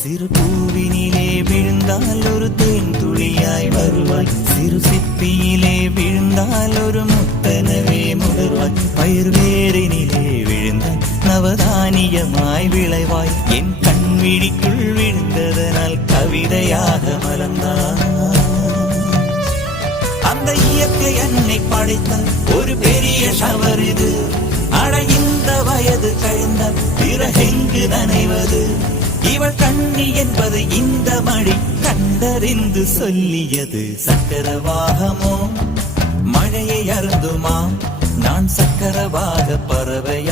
சிறு பூவினிலே விழுந்தால் ஒரு தேன் துளியாய் வருவாய், சிறு சிப்பியிலே விழுந்தால் ஒரு முத்தனவே முடர்வாய், பயிர் வேரினிலே விழுந்தால் நவதானியமாய் விளைவாய், என் கண்விழிக்குள் விழுந்ததனால் கவிதையாக மலர்ந்தாய். அந்த இயற்கை என்னை படைத்தால் ஒரு பெரிய ஷவர் இது, அட இந்த வயது கழிந்த பிறகெங்கு நனைவது, இவள் கண்ணி என்பது இந்த மழை கண்டறிந்து சொல்லியது. சக்கரவாகமோ மழையை அருந்துமா, நான் சக்கரவாக பறவையா